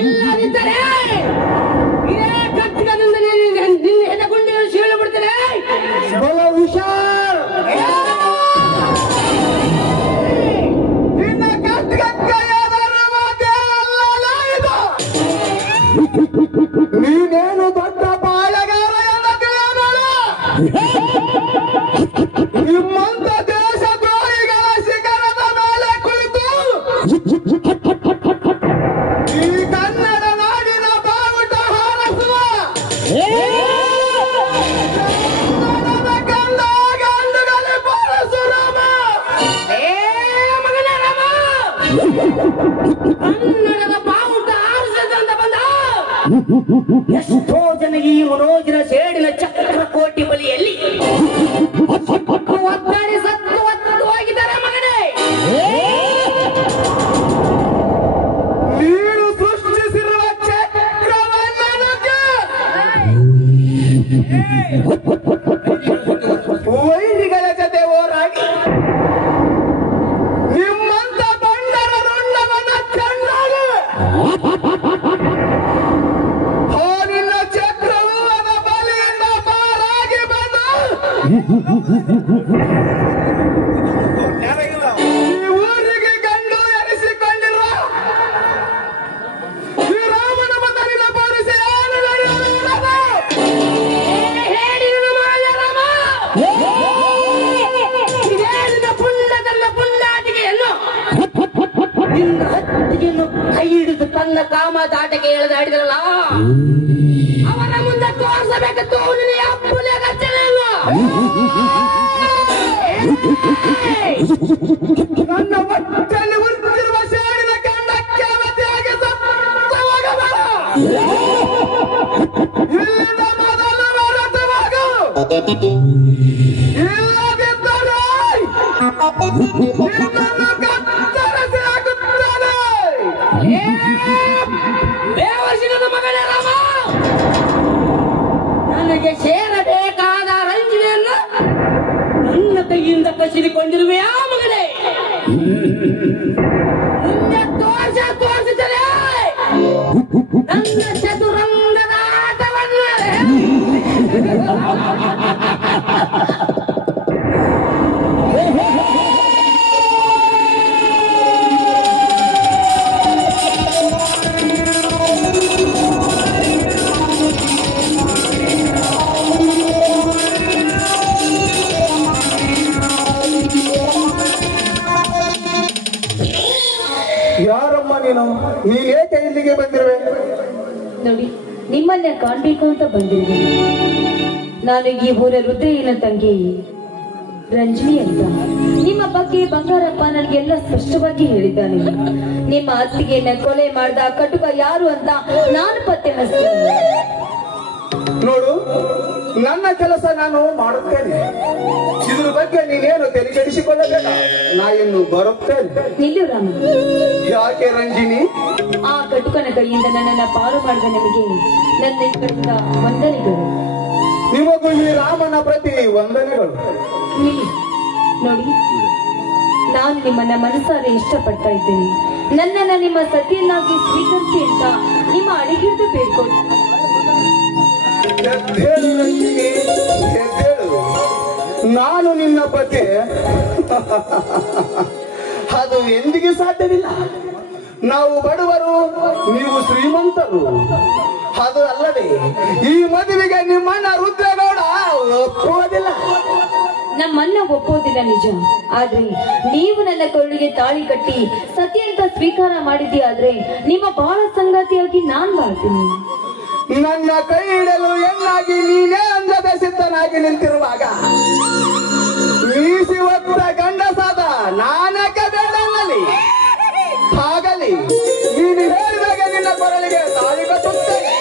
ಇಲ್ಲದಿದ್ದರೆ ಇದೇ ಕತ್ತಿಗದಿಂದ ನಿನ್ನ ಹೆದಗುಂಡಿಗಳು ಸೀಳು ಬಿಡ್ತಾರೆ. ಬಲ ಹುಷಾರ್. ನಿನ್ನ ಕತ್ತಿಗಕ್ಕಯ್ಯದರ ಮಾತೇ ಅಲ್ಲ ಇದು. ನೀನೇನು ದೊಡ್ಡ ಬಾಳೆಗಾರ ಎಂದು ತಿಳಿಯಬೇಡ. ನಿಮ್ಮಂತ ದೇಶದ್ರೋಹಿಗಳ ಶಿಖರದ ಮೇಲೆ ಕುಳಿತು ಈ ಕನ್ನಡ ನಾಡಿನ ಬಾವುಟ ಹಾರಿಸುವ ಗಂಡುಗಲಿ ಪರಶುರಾಮ. ಮಗನ ರಾಮ, ಕನ್ನಡದ ಬಾವುಟ ಆರಿಸದಂತ ಬಂದ ಎಷ್ಟೋ ಜನಗೆ ಈ ಮನೋಜಿನ ಸೇಡಿನ ಚಕ್ರಕೋಟಿ ಬಲಿಯಲ್ಲಿ ಒದ್ದಾಡಿ ಸತ್ತು ಹೋಗಿದ್ದಾರೆ ಮಗನೇ. ನೀನು ಸೃಷ್ಟಿಸಿರುವ ಚಕ್ರವನ್ನಕ್ಕೆ ವೈರಿಗಳ ಜೊತೆ ಹೋರಾಡಿ ನಿಮ್ಮಂತ ಬಂಡರ ರುಂಡವನ್ನ ಕಂಡಾಗ ನಿನ್ನ ಚಕ್ರವು ಅದ ಬಲಿಯಿಂದ ಪಾರಾಗಿ ಬಂದು ಈ ಊರಿಗೆ ಗಂಡು ಎನಿಸಿಕೊಂಡಿರುವ ಶ್ರೀರಾಮನ ಮತನಿನ ಪೌರುಷ ಯಾರು ನಡೆಯುವುದು? ಹೇಳಿ ರಾಮ, ಇದೇನಿನ ಪುಲ್ಲದಲ್ಲ ಪುಲ್ಲಾಟಿಕೆಯನ್ನು ನಿನ್ನ ಹತ್ತಿಗೆಯನ್ನು ಕೈ ಹಿಡಿದು ತನ್ನ ಕಾಮದಾಟಕ್ಕೆ ಎಳೆದಾಡಿದ್ರಲ್ಲ, ಅವರ ಮುಂದೆ ತೋರಿಸಬೇಕಂತ ನಿನ್ನ ಅಪ್ಪನೇ ಗಚ್ಚನೆಯನ್ನು ನನ್ನ ಮಟ್ಟಲ್ಲಿ ಉರಿದಿರುವ ಸೇಡಿನ ಕಂಡಕ್ಕೆ ಅವಧಿಯಾಗಿ ಸತ್ತು ಹೋಗಬೇಡ. ಇಲ್ಲಿಂದ ಮೊದಲು ಹೊರಟುಹೋಗು. ಇಲ್ಲದಿದ್ದರೆ ನಿನ್ನನ್ನು ಕತ್ತರಿಸಿ ಹಾಕುತ್ತೇನೆ. ಬೇವರ್ಸಿನ ಮಗನೇ ರಾಮ, ನನಗೆ ಸೇರಬೇಕಾದ ರಂಜನೆಯನ್ನು ನನ್ನ ಕೈಯಿಂದ ಕಸಿದುಕೊಂಡಿರುವೆಯಾ ಮಗನೇ? ಮುಂದೆ ತೋರಿಸುತ್ತೇನೆ ನನ್ನ ಚತುರಂಗದ ಆಟವನ್ನು. ಯಾರಮ್ಮ ನೀನು? ನೀನೇಕೆ ಇಲ್ಲಿಗೆ ಬಂದಿರುವೆ? ನೋಡಿ, ನಿಮ್ಮನ್ನ ಕಾಣ್ಬೇಕು ಅಂತ ಬಂದಿದ್ದೀನಿ. ನಾನು ಈ ಊರ ರುದ್ರಯ್ಯನ ತಂಗಿ ರಂಜನಿ ಅಂತ. ನಿಮ್ಮ ಬಗ್ಗೆ ಬಂಗಾರಪ್ಪ ನನಗೆಲ್ಲ ಸ್ಪಷ್ಟವಾಗಿ ಹೇಳಿದ್ದಾನೆ. ನಿಮ್ಮ ಅತ್ತಿಗೆಯನ್ನ ಕೊಲೆ ಮಾಡ್ದ ಕಟುಕ ಯಾರು ಅಂತ ನಾನು ಪತ್ತೆ ಹಚ್ತೀನಿ. ನೋಡು, ನನ್ನ ಕೆಲಸ ನಾನು ಮಾಡುತ್ತೇನೆ. ಇದ್ರ ಬಗ್ಗೆ ನೀನೇನು ತಲೆಕೆಡಿಸಿಕೊಳ್ಳಬೇಡ. ನಾ ಇನ್ನು ಬರುತ್ತೇನೆ. ನಿಲ್ಲು ರಾಮ. ಯಾಕೆ ರಂಜಿನಿ? ಆ ಕಟುಕನ ಕೈಯಿಂದ ನನ್ನನ್ನ ಪಾರು ಮಾಡಿದ ನಿಮಗೆ ನನ್ನ ಕಡೆಯಿಂದ ವಂದನೆಗಳು. ನಿಮಗೂ ಈ ರಾಮನ ಪ್ರತಿ ವಂದನೆಗಳು. ನಿಲ್ಲಿ. ನೋಡಿ, ನಾನು ನಿಮ್ಮನ್ನ ಮನಸಾರೆ ಇಷ್ಟಪಡ್ತಾ ಇದ್ದೇನೆ. ನನ್ನನ್ನ ನಿಮ್ಮ ಸತಿಯನ್ನಾಗಿ ಸ್ವೀಕರಿಸಿ ಅಂತ ನಿಮ್ಮ ಅಡಿಗಿಡ್ದು ಬೇಡ್ಕೊಂಡು. ಎದ್ದೇಳು ರಂಜಿನಿ, ಎದ್ದೇಳು. ನಾನು ನಿನ್ನ ಪತಿ. ಅದು ಎಂದಿಗೂ ಸಾಧ್ಯವಿಲ್ಲ. ನಾವು ಬಡವರು, ನೀವು ಶ್ರೀಮಂತರು. ಅದು ಅಲ್ಲದೆ ಈ ಮದುವೆಗೆ ನಿಮ್ಮಣ್ಣ ರುದ್ರೇಗೌಡ ಒಪ್ಪುವುದಿಲ್ಲ. ನಮ್ಮನ್ನ ಒಪ್ಪೋದಿಲ್ಲ ನಿಜ. ಆದ್ರೆ ನೀವು ನನ್ನ ಕರುಳಿಗೆ ತಾಳಿ ಕಟ್ಟಿ ಸತಿ ಅಂತ ಸ್ವೀಕಾರ ಮಾಡಿದ್ದಿ. ಆದ್ರೆ ನಿಮ್ಮ ಬಾಳ ಸಂಗಾತಿಯಾಗಿ ನಾನ್ ಬಾಳ್ತೀನಿ. ನನ್ನ ಕೈ ಹಿಡಲು ಹೆಣ್ಣಾಗಿ ನೀನೇ ಅಂದದ ಸಿದ್ಧನಾಗಿ ನಿಂತಿರುವಾಗ ಮೀಸಿ ಹೊತ್ತ ಗಂಡಸಾದ ನಾನಕ್ಕೆ ಬೇಡಲ್ಲಿ. ಹಾಗಲಿ ನೀನು ಹೇಳಿದಾಗ ನಿನ್ನ ಕೊರಳಿಗೆ ತಾಳಿ ಕಟ್ಟುತ್ತೇನೆ.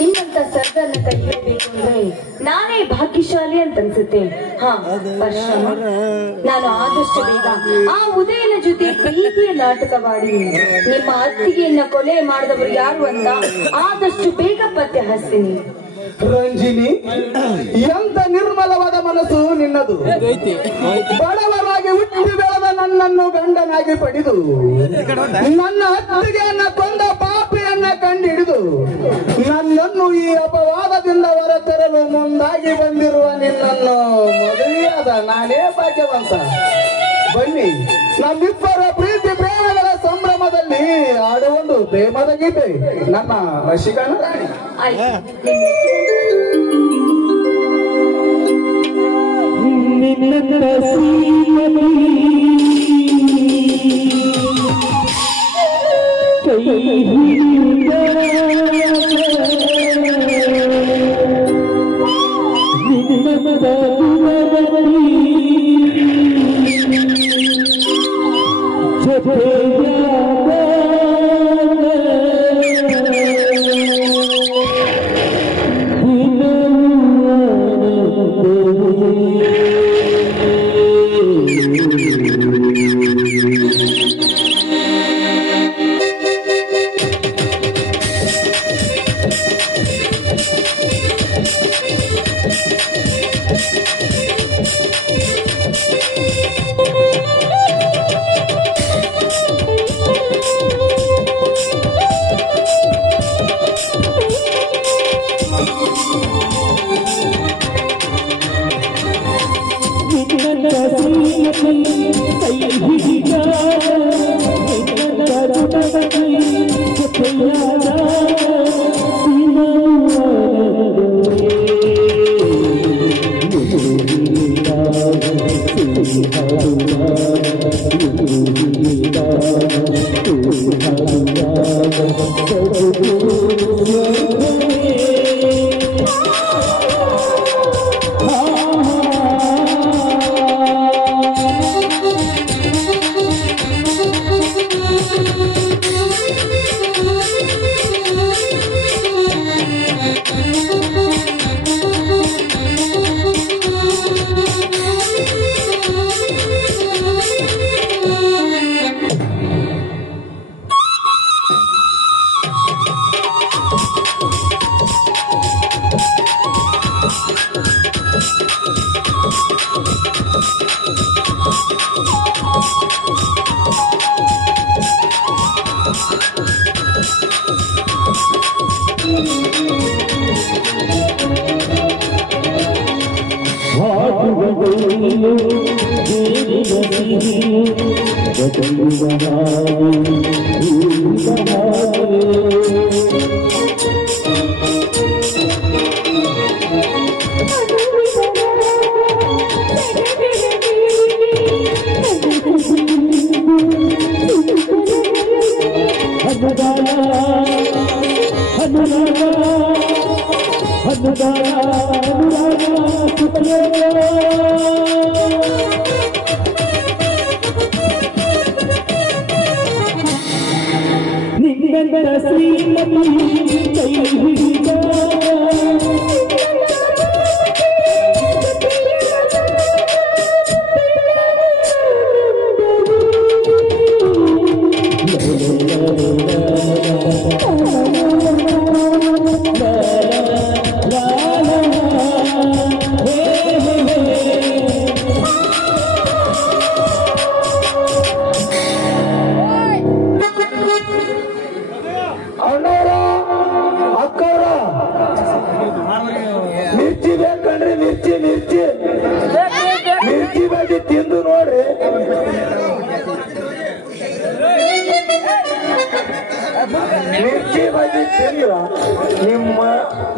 ನಿಮ್ಮಂತ ಸರ್ದಾರ್ನ ಕೈ ಹಿಡಬೇಕು ಅಂದ್ರೆ ನಾನೇ ಭಾಗ್ಯಶಾಲಿ ಅಂತ ಅನ್ಸುತ್ತೆ. ಹಾ ಪರಶುರಾಮ, ನಾನು ಆದಷ್ಟು ಬೇಗ ಆ ಉದಯನ ಜೊತೆ ಪ್ರೀತಿಯ ನಾಟಕವಾಡಿ ನಿಮ್ಮ ಅತ್ತಿಗೆಯನ್ನ ಕೊಲೆ ಮಾಡಿದವರು ಯಾರು ಅಂತ ಆದಷ್ಟು ಬೇಗ ಪತ್ತೆ ಹಚ್ತೀನಿ. ರಂಜಿನಿ, ಎಂತ ನಿರ್ಮಲವಾದ ಮನಸ್ಸು ನಿನ್ನದು. ಬಡವರಾಗಿ ಹುಟ್ಟಿ ಬೆಳೆದ ನನ್ನನ್ನು ಗಂಡನಾಗಿ ಪಡೆದು ನನ್ನ ಅತ್ತಿಗೆಯನ್ನ ಕೊಂದ ಪಾಪಿಯನ್ನ ಕಂಡುಹಿಡಿದು ನನ್ನನ್ನು ಈ ಅಪವಾದದಿಂದ ಹೊರತರಲು ಮುಂದಾಗಿ ಬಂದಿರುವ ನಿನ್ನನ್ನು ಮದುವೆಯಾದ ನಾನೇ ಭಾಗ್ಯವಂತ. ಬನ್ನಿ, ನಮ್ಮಿಬ್ಬರ ಪ್ರೀತಿ ಪ್ರೇಮಗಳ ಸಂಭ್ರಮದಲ್ಲಿ ಆಡುವೊಂದು ಪ್ರೇಮದ ಗೀತೆ ನನ್ನ ರಸಿಕನ ರಾಣಿ.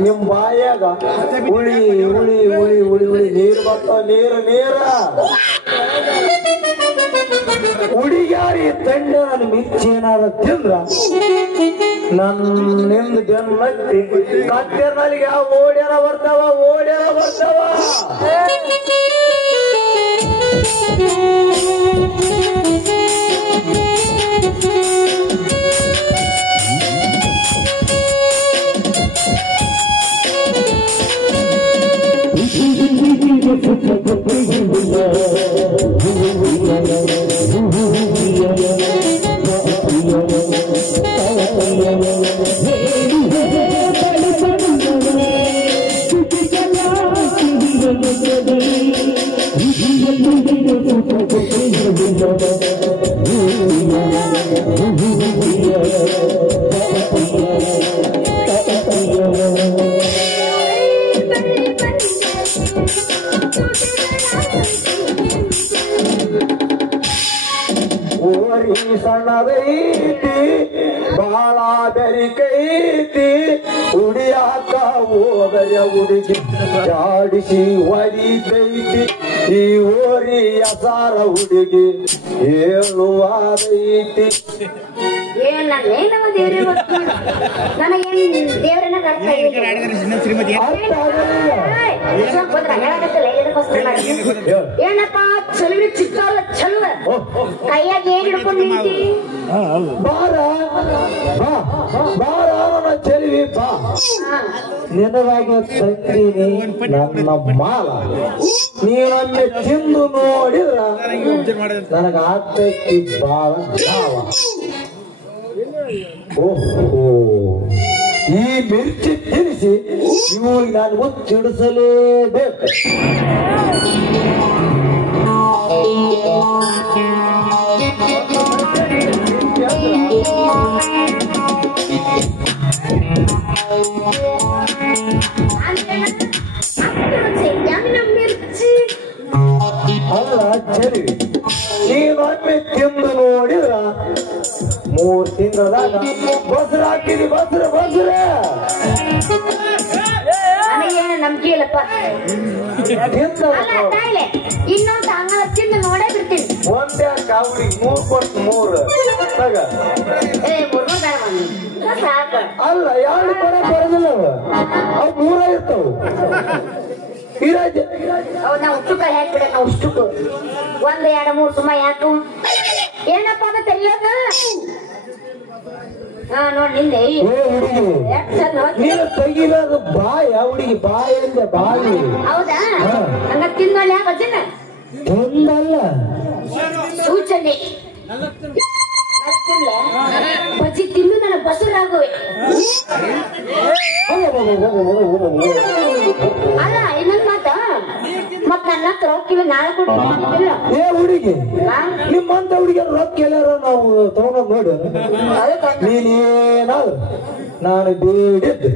ನಿಮ್ ಬಾಯಾಗ ಉಳಿ ಉಳಿ ಉಳಿ ಉಳಿ ಉಳಿ ನೀರು ಬರ್ತಾವ. ನೀರ ಹುಡುಗ್ಯಾರಿ ತಂಡ ನನ್ನ ಮಿರ್ಚಿ ಏನಾರ ತಿಂದ್ರ ನಿಂದ ಬೆನ್ನಟ್ಟಿ ಕತ್ತೇರ್ನಲ್ಲಿಗೆ ಓಡ್ಯಾರ ಬರ್ತಾವ. ಓರಿ ಸಣ್ಣದೈತಿ ಬಾಳ ಬೆರಿಕೈತಿ ಉಡಿಯಾಕ ಹೋದಯ ಹುಡುಗಿ ಜಾಡಿಸಿ ಹೊಡಿತೈತಿ ಈ ಓರಿ ಅಸಾರ ಹುಡುಗಿ ಹೇಳುವಾದೈತಿ. ಏನಪ್ಪ ಚಲವಿ ಚಿಕ್ಕಲ್ಲ ಚಲವ ಕೈಯಾಗ ಏನ್ ಹಿಡ್ಕೊಂಡು ನಿಂತಿ ಬಾರ ಬಾರ ನನ್ನ ಚೆಲುವಿ ಬಾ ನಿನಗಾಗಿ ತಂದೀನಿ ನನ್ನ ಮಾಲ ನೀನೊಮ್ಮೆ ತಿಂದು ನೋಡಿದ್ರ ನನಗ ಆಗ್ತೈತಿ ಬಾಳ ಭಾವ. ಓಹೋ ಈ ಮಿರ್ಚಿ ತಿನ್ನಿಸಿ ಇವಾಗ ನಾನು ಮುಚ್ಚಿಡಿಸಲೇಬೇಕು. ಅಲ್ಲ ಚೆಲುವಿ ನೀನೊಮ್ಮೆ ತಿಂದು ನೋಡಿದ್ರ 3 ತಿಂಗಳದಾಗ ಬಸ್ರ ಹಾಕಿದಿ ಬಸ್ರ ನನಗೇನು ನಂಬಿಕೆ ಇಲ್ಲಪ್ಪ. ಇನ್ನೊಂದು ಹಂಗ ತಿಂದು ನೋಡೇ ಬಿಡ್ತೀನಿ. ಒಂದೇ ಕಾವಡಿಗೆ 3 ಕೊಟ್ಟು 3 ತಗ. ಅಲ್ಲ 2 ಕೊಡ ಬರೋದಿಲ್ಲ ಅವು 3 ಇರ್ತಾವ. ನಾ ಉಷ್ಟುಕ ಹಾಕ್ಬಿಡ ನಾ ಉಷ್ಟುಕು 1 2 3 ಸುಮ್ಮ ಯಾಕು ಏನಪ್ಪ ಅದ ತೆರಿಯೋದ ನೋಡ್ ನಿಂದೆ ನೀನು ತೆಗಿರೋದು ಬಾಯ ಹುಡುಗಿ ಬಾಯಿಂದ ಬಾಯಿ. ಹೌದಾ ಹಂಗ ತಿನ್ನೋಲ್ಲ ಬಜ್ಜಿನ ತಿಂದಲ್ಲ ಸೂಚನೆ ಬಜ್ಜಿ ತಿಂದು ನನ್ನ ಬಸರಾಗುವೆ. ಅಲ್ಲ ಇನ್ನೊಂದ್ ಮಾತ ಮತ್ ನನ್ನ ಹತ್ರ ರೊಕ್ಕಿಲ್ಲ ನಾಳೆ ಕೊಡ್ತಿಲ್ಲ. ಏ ಹುಡುಗಿ ನಿಮ್ಮಂತ ಹುಡುಗಿಯರು ರೊಕ್ಕ ಎಲ್ಲಾರ ನಾವು ತಗೊಂಡ್ ನೋಡು ನೀನೇನಾದ್ರು ನಾನು ಬೇಡಿದ್ದು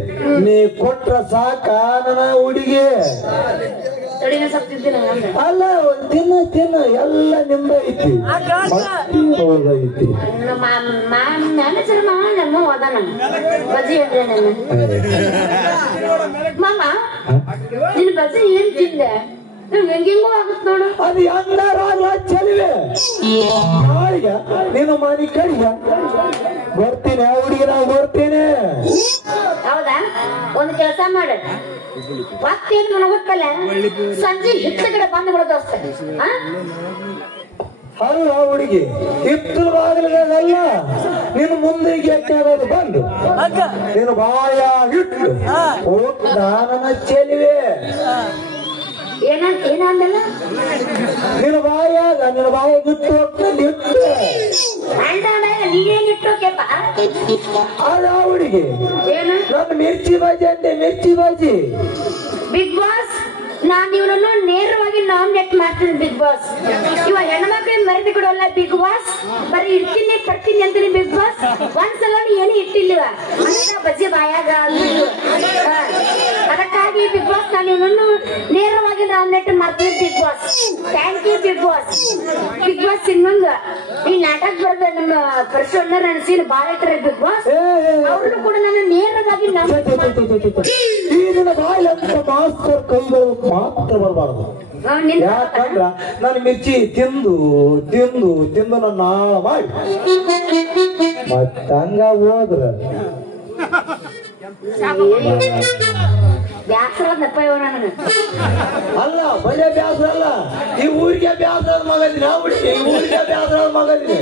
ನೀ ಕೊಟ್ರ ಸಾಕ ನನ್ನ ಹುಡುಗಿ. ಅಲ್ಲ ತಿನ್ನ ಎಲ್ಲ ನಿಮ್ದ ಐತಿ ಐತಿ. ಬಜ್ಜಿ ಮಾಮ ನಿನ್ ಬಜ್ಜಿ ಏನ್ ತಿಂದೆ ಹೆಂಗೆಂಗೋ ಆಗತ್ ನೋಡು. ಅದು ಎಂದಾರ ಚೆಲುವೆ ನಾಳಿಗೆ ನೀನು ಮನೆ ಕಡಿಗ ಬರ್ತೀನಿ ಹುಡುಗಿ ನಾವು ಬರ್ತೀನಿ. ಹೌದಾ ಒಂದ್ ಕೆಲಸ ಮಾಡ ಮತ್ತೇನ್ ನನಗೆ ಗೊತ್ತಲ್ಲ ಸಂಜೆ ಹಿತ್ತ ಕಡೆ ಬಂದ್ ಬಿಡೋದು ಅಷ್ಟೇ. ಅಲ್ಲ ಹುಡುಗಿ ಹಿತ್ತಲ ಬಾಗಿಲಲ್ಲ ನೀನು ಮುಂದೆ ಗೆಟ್ಟೆ ಆಗೋದು ಬಂದು ನೀನು ಬಾಯ ಇಟ್ಟು ನನ್ನ ಚೆಲುವೆ ಏನಂದಲ್ಲ ನಿನ್ನ ಬಾಯಾಗ ಇಟ್ಟು ಹೋಗ್ತದೆ ಇಟ್ಟು ನೀವೇನ್ ಇಟ್ಟೋಕೆಪ್ಪ ಅದ ಹುಡುಗಿ ಏನು ನನ್ನ ಮಿರ್ಚಿ ಬಾಜಿ ಅಂತೆ ಮಿರ್ಚಿ ಬಾಜಿ. ಬಿಗ್ ಬಾಸ್ ನಾನ್ ಇವನನ್ನು ನೇರವಾಗಿ ನಾಮಿನೇಟ್ ಮಾಡ್ತೀನಿ ಬಿಗ್ ಬಾಸ್. ಇವ ಹೆಣ್ಮಕ್ಳಿಗೆ ಮರೆತು ಕೊಡೋಲ್ಲ ಬಿಗ್ ಬಾಸ್. ಬರೀ ಇಡ್ತೀನಿ ಪಡ್ತೀನಿ ಅಂತೀನಿ ಬಿಗ್ ಬಾಸ್. ಒಂದ್ಸಲ ಏನು ಇಟ್ಟಿಲ್ಲ ಬಜ್ಜಿ ಬಾಯಾಗ ಅದಕ್ಕಾಗಿ ಬಿಗ್ ಬಾಸ್ ನಾನು ಇವನನ್ನು ನೇರವಾಗಿ ನಾಮಿನೇಟ್ ಮಾಡ್ತೀನಿ Bigg Boss. Thank you Bigg Boss. Bigg Boss ಇನ್ನೊಂದು ಈ ನಾಟಕ ಬರೆದ ನಮ್ಮ ಪರಶುವಣ್ಣ ನನ್ನ ಸೀನ್ ಬಾಳ ಇಟ್ಟರೆ ಬಿಗ್ ಬಾಸ್ ಅವ್ರನ್ನು ಕೂಡ ನಾನು ನೇರವಾಗಿ ಈಗಿನ ಬಾಯಿಲಂತ ಮಾಸ್ತರ್ ಕೈಗಳು ಮಾತ್ರ ಬರಬಾರದು. ಯಾಕಂದ್ರ ನಾನು ಮಿರ್ಚಿ ತಿಂದು ತಿಂದು ತಿಂದು ನನ್ನ ನಾಳ ಮಾಡಿ ಮತ್ತಂಗ ಹೋದ್ರ ಬ್ಯಾಸರಪ್ಪ ಇವ ನನಗೆ. ಅಲ್ಲ ಬರೇ ಬ್ಯಾಸರ ಅಲ್ಲ ಈ ಊರಿಗೆ ಬ್ಯಾಸರ ಮಗದಿನಿ ನಾವು ಹುಡುಗಿ ಈ ಊರಿಗೆ ಬ್ಯಾಸರ ಮಗದಿನಿ.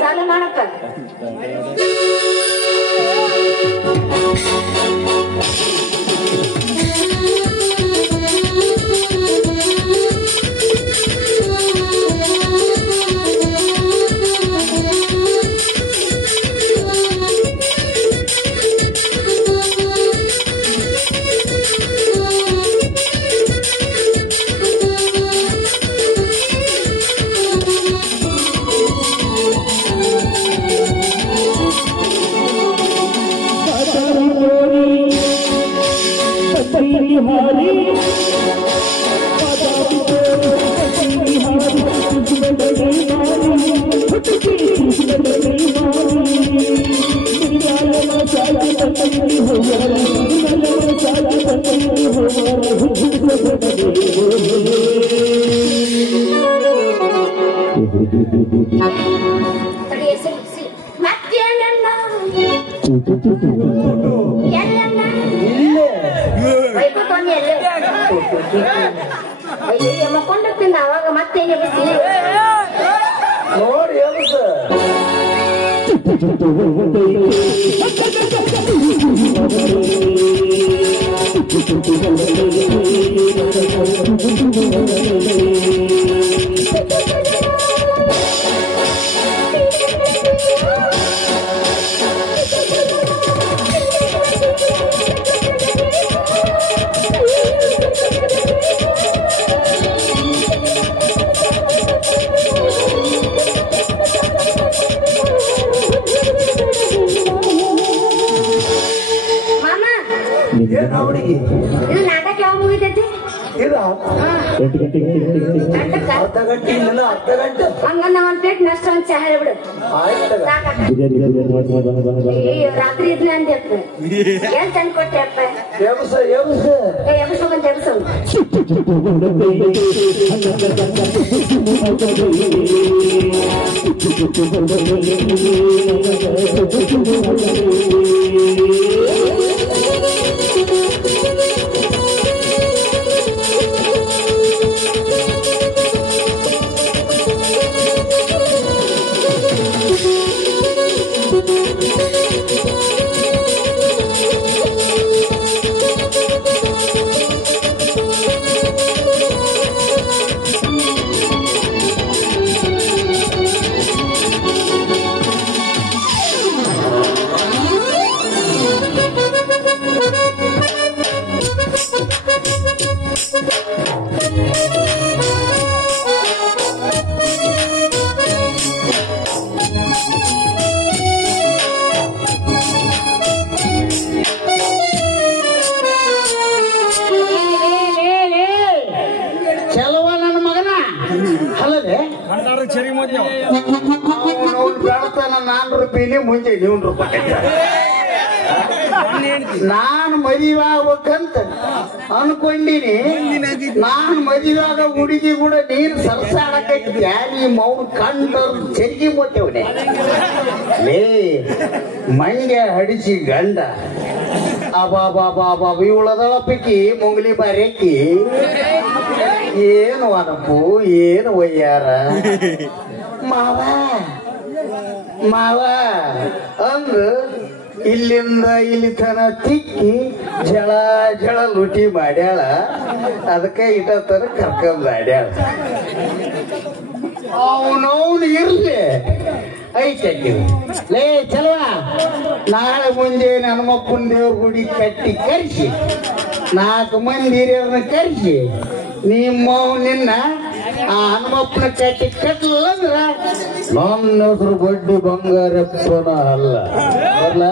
ಚಾಲು ಮಾಡಪ್ಪ. ಮಕ್ಕೊಂಡಕ್ಕಿಂದ ಅವಾಗ ಮತ್ತೇನೆ ನೋಡಿ ಎಲ್ಸ ಹುಡುಗಿ ಇದು ನಾಟಕ ಯಾವ ಮುಗಿತೈತಿ ಇದು ನಾಟಕ ಅರ್ಧ ಗಂಟೆ ಇಲ್ಲ ಅರ್ಧ ಗಂಟೆ ಹಂಗ ನಾವ್ ಒಂದ್ ಪ್ಲೇಟ್ ನಷ್ಟ ಒಂದ್ ಚಹಾ ಹೇಳ್ಬಿಡು ರಾತ್ರಿ ಇದ್ನ ಅಂತ ಏನ್ ತಂದ್ ಕೊಟ್ಟೆ ಅಪ್ಪ ಎಬ್ಸ ಎಬ್ಸ ಎಬ್ಸೋಗಂತ ಎಬ್ಸೋ ಮುಂಚೆ ನಾನು ಮದುವೆ ಆಗ್ಬೇಕಂತ ಅನ್ಕೊಂಡಿನಿ. ನಾನು ಮದುವೆ ಆಗ ಹುಡುಗಿ ಕೂಡ ನೀರು ಸರ್ಸಾಡಕೈತಿ ಯಾರಿ ಮೌನ ಕಂಡು ಚರಿಗೆ ಮುಟ್ಟವನೆ ಲೇ ಮಂಡ್ಯ ಹಡಿಸಿ ಗಂಡ ಅಬಾಬಾಬಾಬಾ ಇವಳದಳ ಪಿಕ್ಕಿ ಮುಂಗ್ಲಿ ಬಾರೇಕಿ ಏನು ಅನಪು ಏನು ಒಯ್ಯಾರ ಮಾವ ಮಾವ ಅಂದು ಇಲ್ಲಿಂದ ಇಲ್ಲಿ ತನ ತಿಕ್ಕಿ ಜಳ ಜಳ ಲುಟಿ ಮಾಡ್ಯಾಳ. ಅದಕ್ಕೆ ಇಟತರ ಕರ್ಕೊಂಡ್ ಆಡ್ಯಾಳ. ಅವನವನು ಇರ್ಲಿ ಐತೆ ಲೇ ಚಲವ ನಾಳೆ ಮುಂಜಾನೆ ಹನುಮಪ್ಪನ ದೇವ್ರ ಗುಡಿ ಕಟ್ಟಿ ಕರ್ಸಿ 4 ಮಂದಿ ಹಿರಿಯರನ್ನ ಕರ್ಸಿ ನಿನ್ನ ಆ ಹನುಮಪ್ಪನ ಕಟ್ಟಿ ಕಟ್ಟಲಿಲ್ಲ ಅಂದ್ರ ನನ್ನ ಹೆಸರು ಬಡ್ಡಿ ಬಂಗಾರಪ್ಪನ ಅಲ್ಲ ಅಲ್ಲ.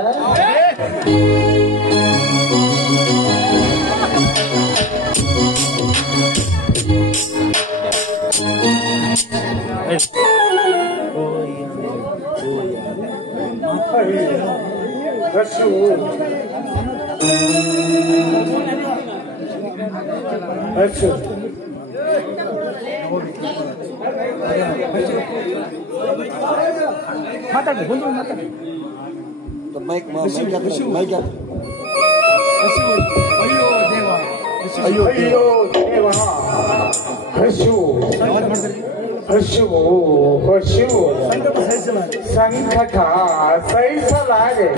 ಸಂಕಟ ಸಹಿಸಲಾರೆ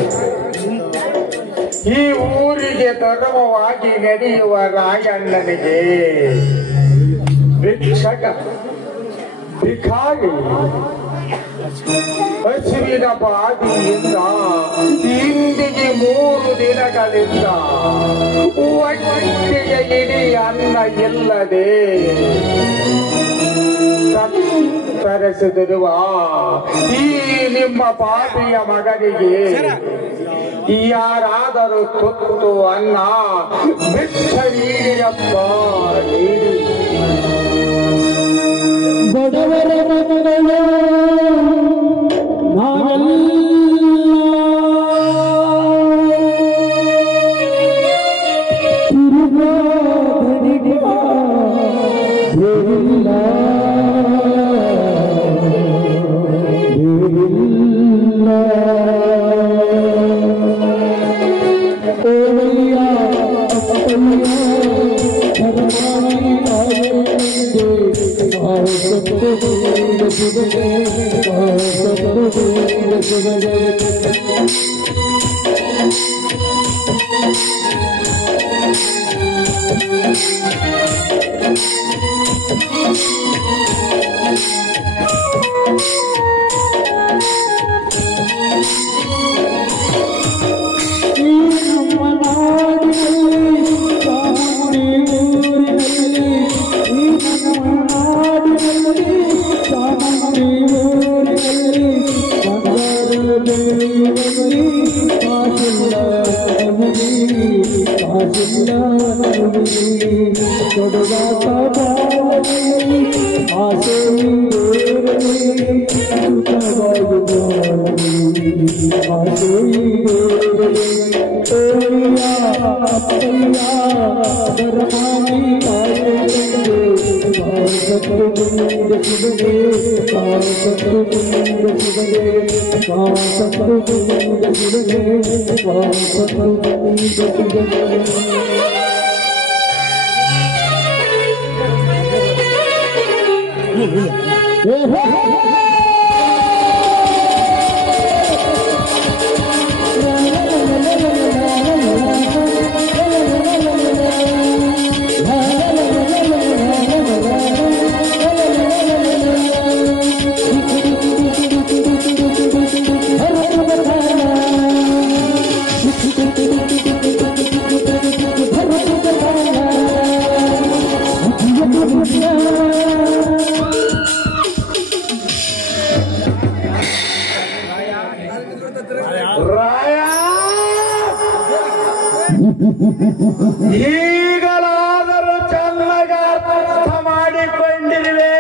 ಈ ಊರಿಗೆ ಧರ್ಮವಾಗಿ ನಡೆಯುವ ರಾಯಣ್ಣನಿಗೆ ಭಿಕ್ಷಕ ಭಿಕಾರಿ ಹಸಿವಿನ ಬಾದಿಯಿಂದ ಇಂದಿಗೆ 3 ದಿನಗಳಿಂದ ಹೊಟ್ಟೆಯ ಇಡೀ ಅನ್ನ ಇಲ್ಲದೆ ತರಿಸಿದಿರುವ ಈ ನಿಮ್ಮ ಪಾಪಿಯ ಮಗನಿಗೆ ಯಾರಾದರೂ ತುತ್ತು ಅನ್ನ ಭಿಕ್ಷ ನೀಡಿಯಪ್ಪ ನೀಡಿ. ಬಡವರ ಮಗಳು ಈಗಲಾದರೂ ಚೆನ್ನಾಗಿ ಅರ್ಥ ಮಾಡಿಕೊಂಡಿರುವೆ.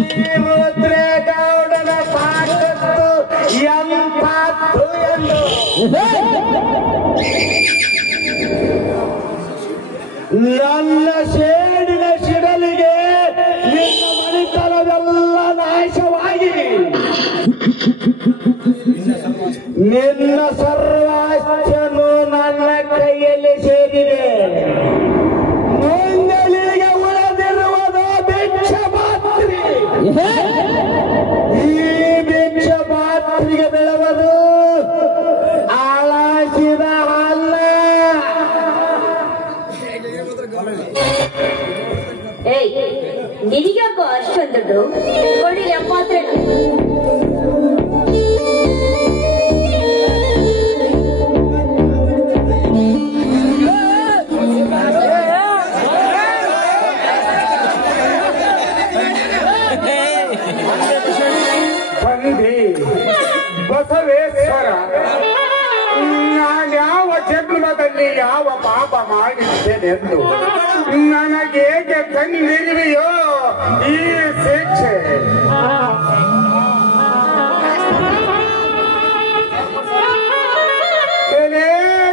ಈ ರುದ್ರೇಗೌಡನ ತಾಕತ್ತು ಎಂಥದ್ದು ಎಂದು. ನನ್ನ ಸೇಡಿನ ಶಿಡಲಿಗೆ ನಿನ್ನ ಮಣಿತನವೆಲ್ಲ ನಾಶವಾಗಿ ನಿನ್ನ ಸರ್ವಾಸ್ಯನು ನನ್ನ ಕೈಯಲ್ಲಿ ಸೇರಿದೆ. ಮುಂದಲಿಗೆ ಉಳಿದಿರುವುದು ಭಿಕ್ಷಪಾತ್ರಿ. ಈ ಭಿಕ್ಷಪಾತ್ರಿಗೆ ಬೆಳೆವುದು ಆಳಾಸಿದ ಅಲ್ಲ. ನಿನಗ್ಯಾಕೋ ಅಷ್ಟೊಂದು ಕೊಡಿರ ಪಾತ್ರೆ. ಬಸವೇಶ್ವರ, ನಾನ್ಯಾವ ಜನ್ಮದಲ್ಲಿ ಯಾವ ಪಾಪ ಮಾಡಿದ್ದೇನೆಂದು ನನಗೇಕೆ ತಂದಿರುವೆಯೋ ಈ ಶಿಕ್ಷೆ?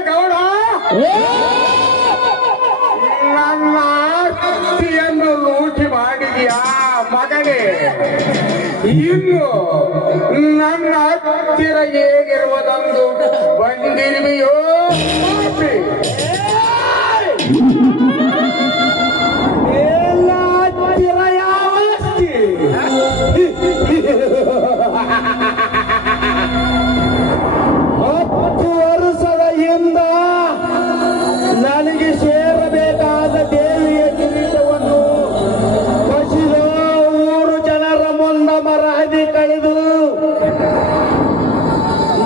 ಗೌಡ, ನನ್ನ ಆಸ್ತಿಯನ್ನು ಲೂಟಿ ಮಾಡಿದ್ಯಾ ಮಗನೇ? ಇನ್ನು ನನ್ನ ಹತ್ತಿರ ಹೇಗಿರುವುದೊಂದು ಬಂದಿರುವೆಯೋ? ಎಲ್ಲ ಹತ್ತಿರ ಯಾವ ಆಸ್ತಿ? 10 ವರ್ಷದ ಹಿಂದ ನನಗೆ ಸೇರಬೇಕಾದ ದೇವಿಯ ಕಿರೀಟವನ್ನು ಕಸಿದ ಊರು ಜನರ ಮುಂದ ಮರಹದಿ ಕಳೆದು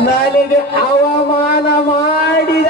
ನನಗೆ ಅವಮಾನ ಮಾಡಿದ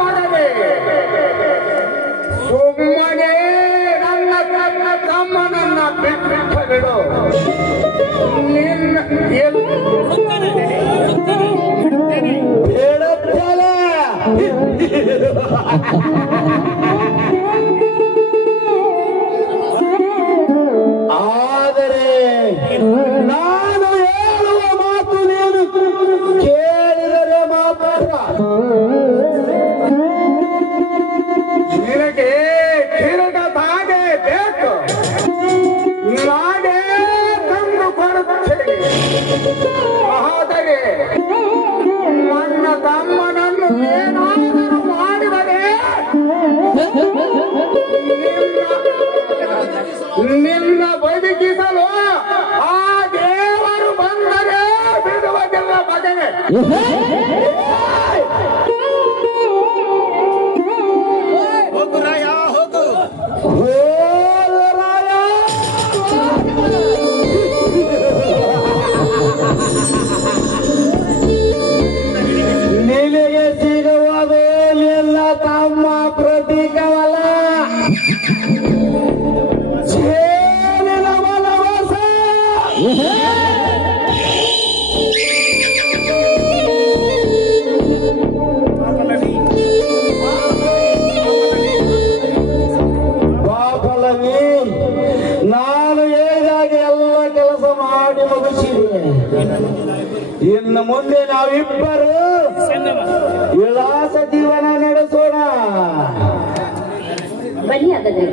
ಮಗನೇ ಸುಮ್ಮನೆ ನನ್ನ ತಮ್ಮನನ್ನ ಬಿಟ್ಟು ಬಿಡು. ಆದರೆ ನಾನು ಹೇಳುವ ಮಾತು ನೀನು ಕೇಳಿದರೆ ಮಾತ್ರ. ನಿನಗೆ ತಿರುಗದಾಗೆ ಬೇಕು, ನಾನೇ ತಂದು ಕೊಡುತ್ತೇನೆ. ಆದರೆ ನನ್ನ ತಮ್ಮನನ್ನು ಏನಾದರೂ ಮಾಡಿದರೆ ನಿನ್ನ ಬದುಕಿಸಲು ಆ ದೇವರು ಬಂದರೆ ಬಿಡುವುದಿಲ್ಲ ಮಗನೇ. ನಿನಗೆ ಸಿಗುವುದು ನಿನ್ನ ತಮ್ಮ ಪ್ರತೀಕವಲ್ಲ, ಸೇನಿನ ವನವಾಸ. ಪಾಪಲವಿ, ನಾನು ಹೇಳಿದಾಗ ಎಲ್ಲ ಕೆಲಸ ಮಾಡಿ ಮುಗಿಸಿದೆ. ಇನ್ನು ಮುಂದೆ ನಾವಿಬ್ಬರು ವಿಳಾಸ ಜೀವನ ನಡೆಸೋಣ. ಬನ್ನಿ ಹಾಗಾದ್ರೆ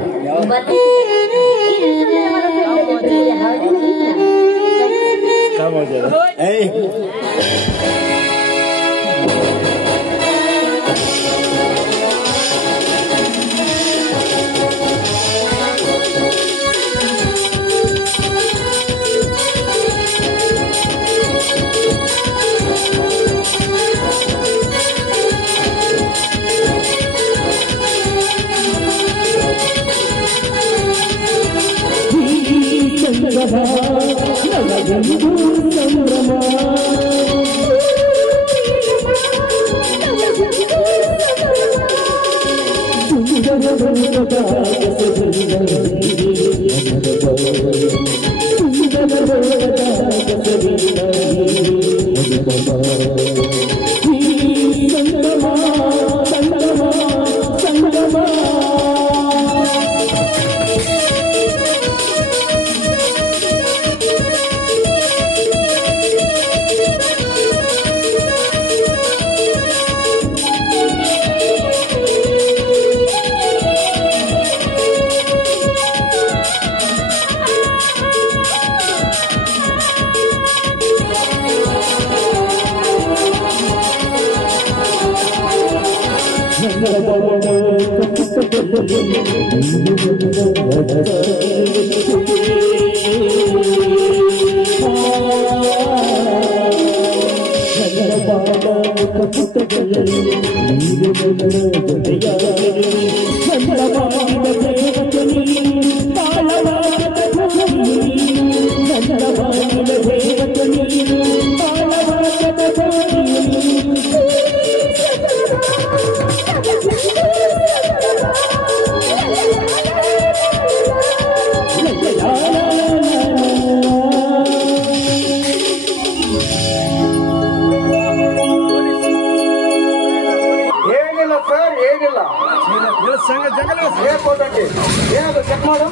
ಏನದು ಚೆಕ್ ಮಾಡು.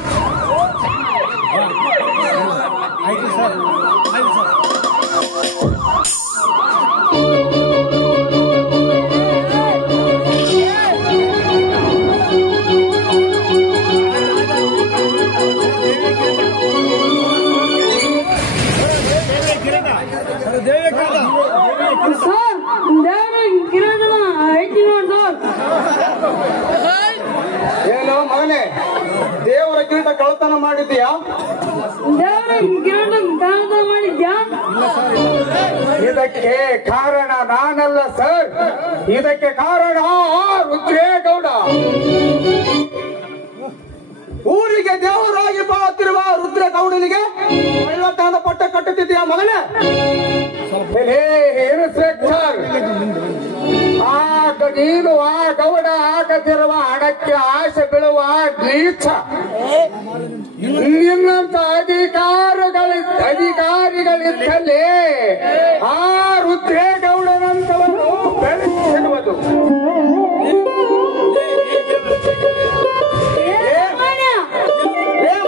ಏನು ಮಗನೇ, ದೇವರ ಕಿರೀಟ ಕಳ್ಳತನ ಮಾಡಿದ್ಯಾ? ಇದಕ್ಕೆ ಕಾರಣ ನಾನಲ್ಲ ಸರ್, ಇದಕ್ಕೆ ಕಾರಣ ರುದ್ರೇಗೌಡ. ಊರಿಗೆ ದೇವರಾಗಿ ಬಾಳುತ್ತಿರುವ ರುದ್ರೇಗೌಡನಿಗೆ ಕಳ್ಳತನದ ಪಟ್ಟ ಕಟ್ಟುತ್ತಿದ್ಯಾ ಮಗನೇ? ಇನ್ಸ್ಪೆಕ್ಟರ್, ಆ ನೀನು ಆ ಗೌಡ ಆಗದಿರುವ ಹಣಕ್ಕೆ ಆಸೆ ಬೀಳುವ ನೀಚ. ನಿನ್ನಂತ ಅಧಿಕಾರಿಗಳಿದ್ದಲ್ಲಿ ಆ ರುದ್ರೇಗೌಡನಂತವನ್ನು ಬೆಳೆಸಿರುವುದು.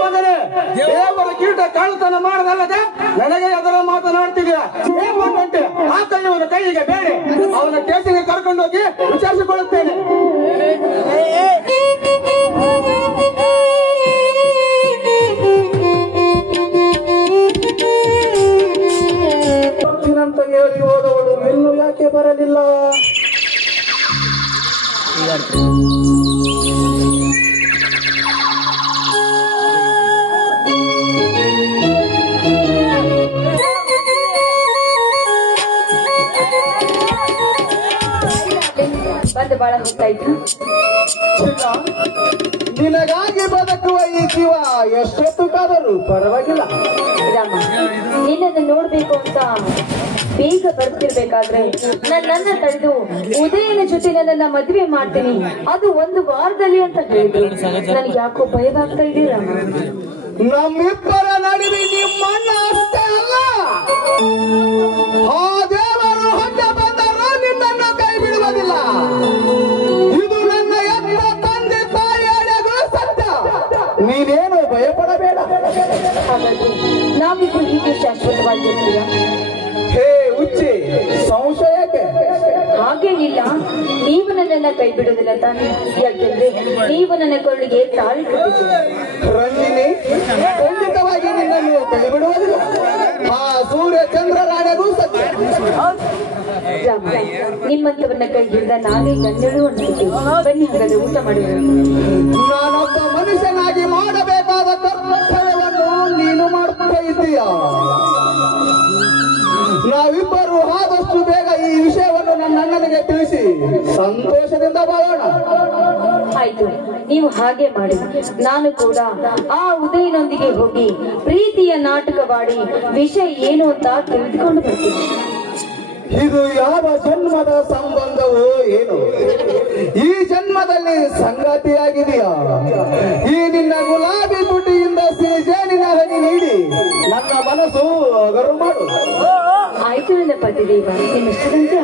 ಮಗನೇ, ದೇವರ ಕೀಟ ಕಳ್ಳತನ ಮಾಡದಲ್ಲದೆ ನನಗೆ ಅದರ ಮಾತನಾಡ್ತಿದ್ಯಾ? ಆ ಕೈಯವನ ಕೈಗೆ ಬೇರೆ ಅವನ ಕೇಸಿಗೆ ಕರ್ಕೊಂಡೋಗಿ ವಿಚಾರಿಸಿಕೊಳ್ಳುತ್ತೇನೆ. ಅಂತ ಹೇಳಿ ಹೋದವಳು ಇನ್ನೂ ಯಾಕೆ ಬರಲಿಲ್ಲ? ಬಂದು ಬಹಳ ಹೊತ್ತಾಯ್ತು. ನಿನಗಾಗಿ ಬದುಕುವ ಈ ಜೀವ ಎಷ್ಟೊತ್ತುಕಾದರೂ ಪರವಾಗಿಲ್ಲ. ರಾಮ, ನಿನ್ನನ್ನು ನೋಡ್ಬೇಕು ಅಂತ ಬೇಗ ಬರ್ತಿರ್ಬೇಕಾದ್ರೆ ನನ್ನನ್ನ ತಡೆದು ಉದಯನ ಜೊತೆ ನನ್ನ ಮದುವೆ ಮಾಡ್ತೀನಿ, ಅದು 1 ವಾರದಲ್ಲಿ ಅಂತ ಹೇಳಿದ್ರು. ನನಗೆ ಯಾಕೋ ಭಯವಾಗ್ತಾ ಇದೆ ರಾಮ. ನಮ್ಮಿಬ್ಬರ ನಡುವೆ ನಿಮ್ಮಣ್ಣ ಅಷ್ಟೇ ಅಲ್ಲ, ಆ ದೇವರು ಹೊಂದ ಬಂದರೂ ನಿನ್ನನ್ನು ಕೈ ಬಿಡುವುದಿಲ್ಲ. ಇದು ನನ್ನ ಎತ್ತ ತಂದೆ ತಾಯಿಗೂ ಸತ್ಯ. ನೀನೇನು ಭಯಪಡಬೇಡ. ಹಾಗಾಗಿ ನಾವಿಬ್ಬರು ಹೀಗೆ ಶಾಶ್ವತವಾಗಿರ್ತೀರಾ? ಹೇ ಹುಚ್ಚಿ, ಸಂಶಯಕ್ಕೆ? ಹಾಗೇನಿಲ್ಲ, ನೀವು ನನ್ನನ್ನ ಕೈ ಬಿಡುವುದಿಲ್ಲ ತಾನೆ? ಯಾಕೆಂದ್ರೆ ನೀವು ನನ್ನ ಕೊರಳಿಗೆ ತಾಳಿ ಕಟ್ಟಿದ್ದೀರಿ. ರಂಜಿನಿ, ಖಂಡಿತವಾಗಿ ನಿನ್ನನ್ನು ಕೈ ಬಿಡುವುದಿಲ್ಲ. ಆ ಸೂರ್ಯ ಚಂದ್ರರಾಣೆಗೂ ಸತ್ಯ. ರಾಮ, ನಿಮ್ಮಂತವನ್ನ ಕೈ ಹಿಡಿದ ನಾವೇ ಗಂಡಳು ಅನ್ಸುತ್ತೀವಿ. ಬನ್ನಿ ಹಾಗಾದ್ರೆ ಊಟ ಮಾಡುವ. ನಾನೊಬ್ಬ ಮನುಷ್ಯನಾಗಿ ಮಾಡಬೇಕಾದ ಕರ್ತವ್ಯವನ್ನು ನೀನು ಮಾಡ್ತಾ ಇದ್ದೀಯ. ನಾವಿಬ್ಬರು ಆದಷ್ಟು ಬೇಗ ಈ ವಿಷಯವನ್ನು ನನ್ನ ಅಣ್ಣನಿಗೆ ತಿಳಿಸಿ ಸಂತೋಷದಿಂದ ಬಾಳೋಣ. ಆಯ್ತು, ನೀವು ಹಾಗೆ ಮಾಡಿ. ನಾನು ಕೂಡ ಆ ಉದಯನೊಂದಿಗೆ ಹೋಗಿ ಪ್ರೀತಿಯ ನಾಟಕವಾಡಿ ವಿಷಯ ಏನು ಅಂತ ತಿಳಿದುಕೊಂಡು ಬರ್ತೀನಿ. ಇದು ಯಾವ ಜನ್ಮದ ಸಂಬಂಧವೋ ಏನು? ಈ ಜನ್ಮದಲ್ಲಿ ಸಂಗಾತಿಯಾಗಿದೆಯಾ? ಈ ನಿನ್ನ ಗುಲಾಬಿ ತುಟಿಯಿಂದ ಸಿರಿಜೇನಿನ ಹನಿ ನೀಡಿ ನನ್ನ ಮನಸ್ಸು ಗರು ಮಾಡು. ಆಯ್ತು ನನ್ನ ಪತಿದೇವ, ನಿಮ್ಮಿಷ್ಟದಂತೆ.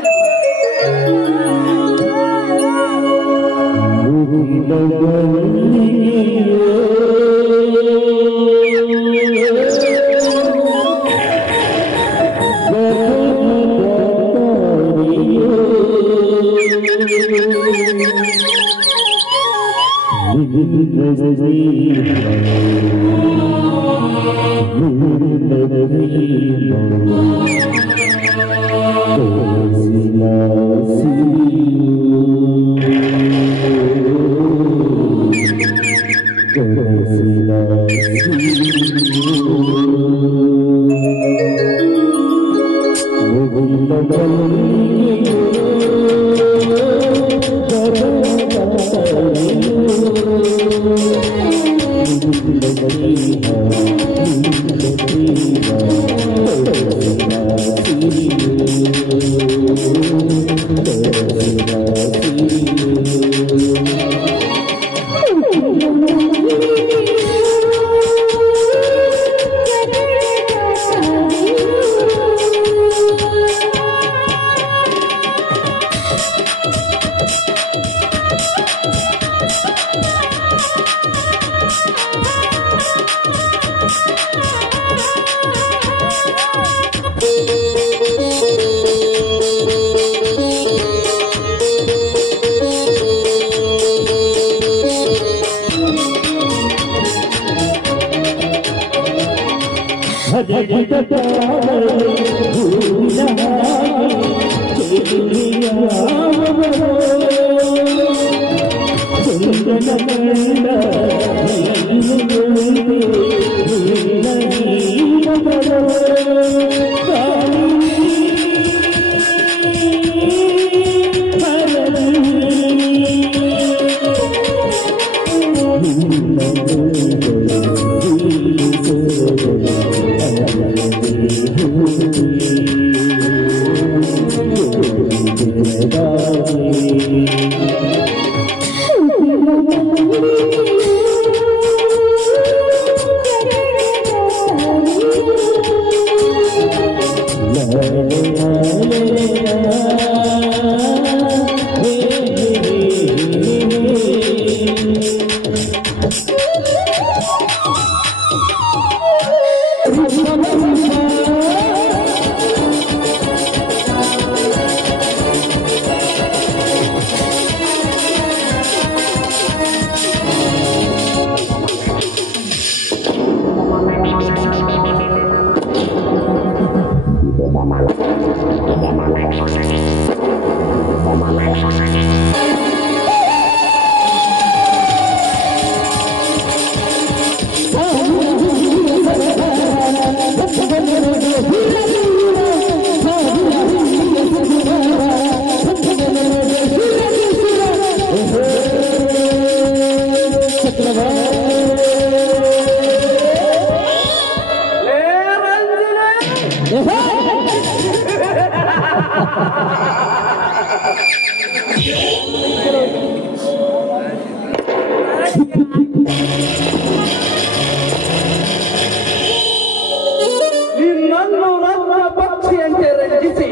ನಿನ್ನನ್ನು ನನ್ನ ಪಕ್ಷಿಯಂತೆ ರಂಜಿಸಿ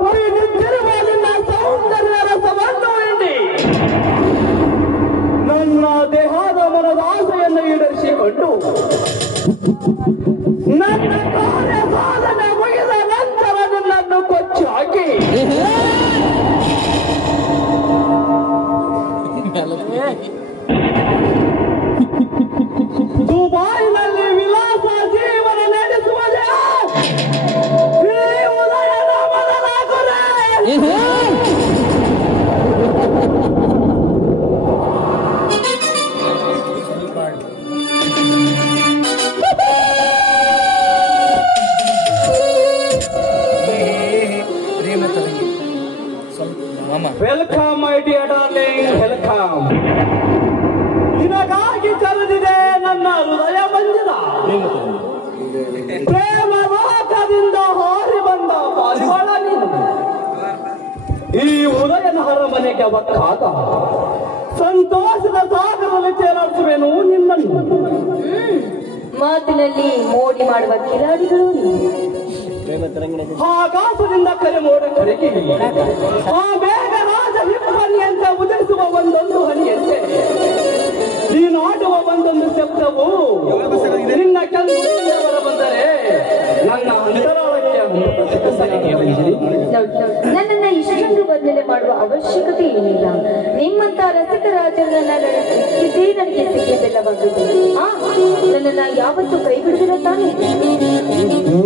ಕೊಟ್ಟಿರುವ ನಿನ್ನ ಸೌಂದರ್ಯ ರಸವನ್ನು ಹಿಂಡಿ ನನ್ನ ದೇಹದ ಮನದ ಆಸೆಯನ್ನು ಈಡೇರಿಸಿಕೊಂಡು ನನ್ನ ಕಾರ್ಯ ಸಾಧನೆ ಮುಗಿದ ನಂತರ ನಿನ್ನನ್ನು ಕೊಚ್ಚಿ ಹಾಕಿ ದುಬೈನಲ್ಲಿ ವಿಲಾಸ ಜೀವನ ನಡೆಸುವುದೇ ಈ ಉದಯದ ಮೊದಲ ಗುರಿ. Welcome my dear darling, welcome. ನಿನಗಾಗಿ ಕರೆದಿದೆ ನನ್ನ ಹೃದಯ ಮಂದಿರ. ಪ್ರೇಮ ಲೋಕದಿಂದ ಹಾರಿ ಬಂದ ಪಾರಿವಾಳ ನೀನು. ಈ ಉದಯನ ಅರಮನೆಗೆ ಒಕ್ಕಾದ ಸಂತೋಷದ ಸಾಗರದಲ್ಲಿ ತೇಲಾಡಿಸುವೆನು ನಿನ್ನನ್ನು. ಮಾತಿನಲ್ಲಿ ಮೋಡಿ ಮಾಡುವ ಕಿಲಾಡಿಗಳು ನೀವು. ಆಕಾಶದಿಂದ ಕರೆ ಮೋಡ ಕರೆಗೆ ಆ ಬೇಗ ರಾಜ ಹಿಪ್ಪನಿಯಂತ ಉದರಿಸುವ ಒಂದೊಂದು ಹನಿಯಂತೆ ನೀನಾಡುವ ಒಂದೊಂದು ಶಬ್ದವು ನಿನ್ನ ಕೆಲವರ ಬಂದರೆ ನನ್ನ ಅಂತರಾಳಕ್ಕೆ ನನ್ನನ್ನ ಇಷ್ಟೊಂದು ಬದಲನೆ ಮಾಡುವ ಅವಶ್ಯಕತೆ ಏನಿಲ್ಲ. ನಿಮ್ಮಂತ ರಸಿಕ ರಾಜರನ್ನ ಸಿಕ್ಕಿದ್ದೇ ನನಗೆ ಸಿಕ್ಕಿದ್ದೆಲ್ಲವಾಗಿದೆ. ನನ್ನನ್ನ ಯಾವತ್ತೂ ಕೈ ಬಿಡುದಿಲ್ಲ ತಾನೆ.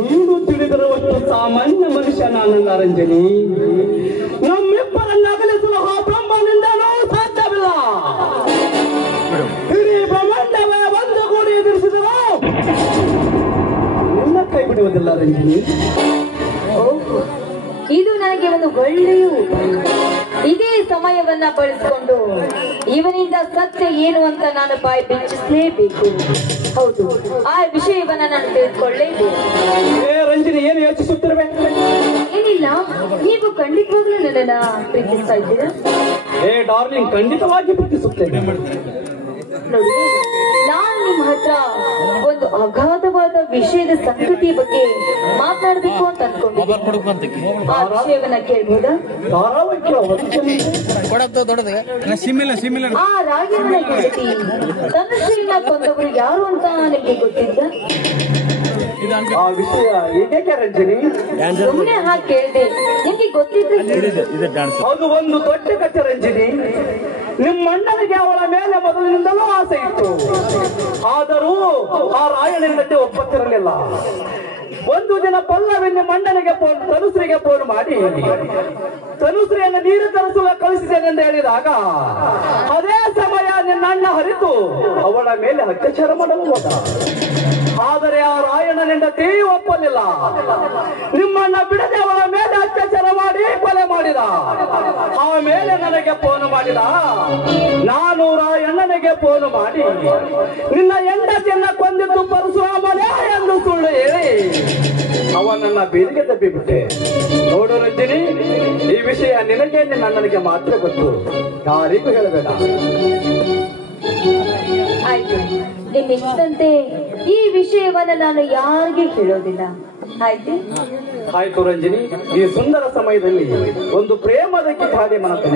ನೀನು ತಿಳಿದಿರುವಷ್ಟು ಸಾಮಾನ್ಯ ಮನುಷ್ಯ ನಾನಲ್ಲ ರಂಜನಿ. ನಮ್ಮಿಬ್ಬರನ್ನ ಅಗಲಿಸುವ ಆ ಬ್ರಹ್ಮನಿಂದಲೂ ಸಾಧ್ಯವಿಲ್ಲ. ಇಡೀ ಬ್ರಹ್ಮಾಂಡವೇ ಒಂದು ಗೂಡಿ ಎದುರಿಸಿದರು ನಿನ್ನ ಕೈ ಬಿಡುವುದಿಲ್ಲ ರಂಜನಿ. ಇದು ನನಗೆ ಒಂದು ಒಳ್ಳೆಯ ಉಪಾಯ. ಇದೇ ಸಮಯವನ್ನ ಬಳಸಿಕೊಂಡು ಇವನಿಂದ ಸತ್ಯ ಏನು ಅಂತ ನಾನು ಬಾಯಿ ಬಿಚ್ಚಿಸಲೇಬೇಕು. ಹೌದು, ಆ ವಿಷಯವನ್ನ ನಾನು ತಿಳಿದುಕೊಳ್ಳೇಬೇಕು. ರಂಜನಿ, ಏನು ಯೋಚಿಸುತ್ತಿರುವೆ? ಏನಿಲ್ಲ, ನೀವು ಖಂಡಿತವಾಗ್ಲೂ ನನ್ನನ್ನ ಪ್ರೀತಿಸ್ತಾ ಇದ್ದೀರಾ? ಡಾರ್ಲಿಂಗ್, ಖಂಡಿತವಾಗಿ ಪ್ರೀತಿಸುತ್ತೇನೆ. ನೋಡಿ, ನಾನು ನಿಮ್ಮ ಹತ್ರ ಒಂದು ಅಗಾಧವಾದ ವಿಷಯದ ಸಂಗತಿ ಬಗ್ಗೆ ಮಾತನಾಡಬೇಕು ಅಂತ ಅನ್ಕೊಂಡಿದ್ದೀನಿ. ಆ ವಿಷಯವನ್ನ ಕೇಳ್ಬೋದಾ? ಆ ರಾಯಣ್ಣನ ಗೆಳತಿ ತನುಶ್ರೀನ ಕೊಂದವರು ಯಾರು ಅಂತ ನಿಮಗೆ ಗೊತ್ತಿದ್ದ? ಆ ವಿಷಯ ಏಕೆ ರಂಜನಿ? ಸುಮ್ಮನೆ ಹಾಗೆ ಕೇಳಿದೆ, ನಿಮ್ಗೆ ಗೊತ್ತಿದ್ದ? ಅದು ಒಂದು ದೊಡ್ಡ ಕಥೆ ರಂಜನಿ. ನಿಮ್ಮ ಅಣ್ಣನಿಗೆ ಅವಳ ಮೇಲೆ ಮೊದಲಿನಿಂದಲೂ ಆಸೆ ಇತ್ತು. ಆದರೂ ಆ ರಾಯಣ್ಣನಂತೆ ಒಪ್ಪತ್ತಿರಲಿಲ್ಲ. ಒಂದು ದಿನ ಪಲ್ಲವಿ ನಿಮ್ಮ ಅಣ್ಣನಿಗೆ ತನುಶ್ರೀಗೆ ಫೋನ್ ಮಾಡಿ ತನುಶ್ರೀಯನ್ನು ನೀರು ತರಿಸಲು ಕಳಿಸಿದ್ದೇನೆಂದು ಹೇಳಿದಾಗ ಅದೇ ಸಮಯ ನಿನ್ನ ಅಣ್ಣ ಹರಿತು ಅವಳ ಮೇಲೆ ಅತ್ಯಾಚಾರ ಮಾಡಲು ಹೋದ. ಆದರೆ ಆ ರಾಯಣ್ಣನಿಂದ ಒಪ್ಪಲಿಲ್ಲ. ನಿಮ್ಮಣ್ಣ ಬಿಡದೆ ಅವಳ ಮೇಲೆ ಅತ್ಯಾಚಾರ ಮಾಡಿ ಕೊಲೆ ಮಾಡಿದ. ಆಮೇಲೆ ನನಗೆ ಫೋನ್ ಮಾಡಿದ. ನಾನು ರಾಯಣ್ಣನಿಗೆ ಫೋನ್ ಮಾಡಿ ನಿನ್ನ ಹೆಂಡತಿಯನ್ನ ಕೊಂದಿದ್ದು ಪರಶುರಾಮನೇ ಎಂದು ಸುಳ್ಳು ಹೇಳಿ ಅವನನ್ನ ಬೇಲಿಗೆ ತಪ್ಪಿಬಿಟ್ಟೆ. ನೋಡು ರಂಜಿನಿ, ಈ ವಿಷಯ ನಿನಗೆ ನನಗೆ ಮಾತ್ರ ಗೊತ್ತು, ಯಾರಿಗೂ ಹೇಳಬೇಡ. ಆಯ್ತು, ನಿಮ್ಮಿಷ್ಟಂತೆ ಈ ವಿಷಯವನ್ನ ನಾನು ಯಾರಿಗೂ ಹೇಳೋದಿಲ್ಲ. ಆಯ್ತು ಆಯ್ತು ರಂಜಿನಿ, ಈ ಸುಂದರ ಸಮಯದಲ್ಲಿ ಒಂದು ಪ್ರೇಮದ ಕಿತಾಡಿ ಮನಸ್ಸು.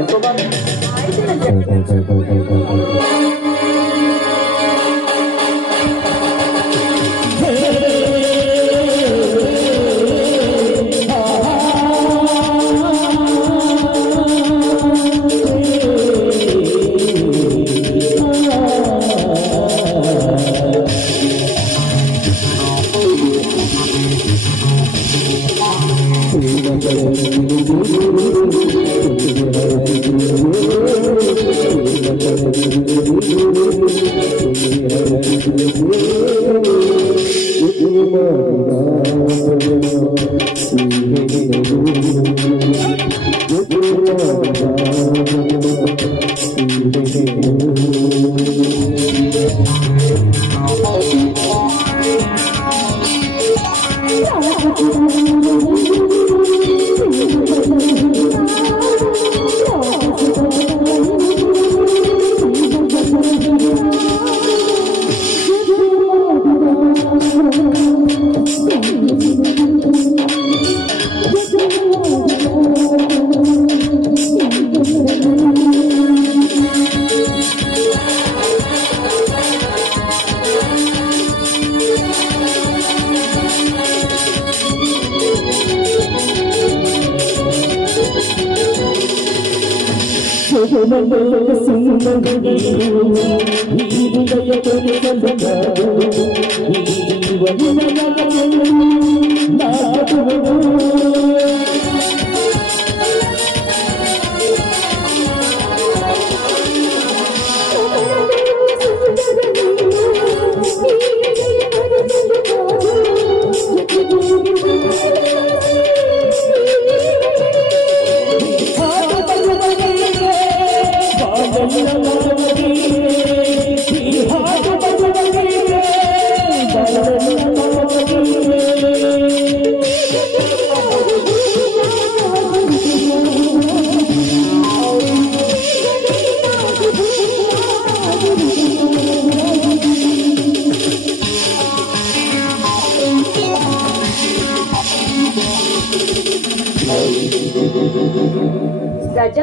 ರಾಜ,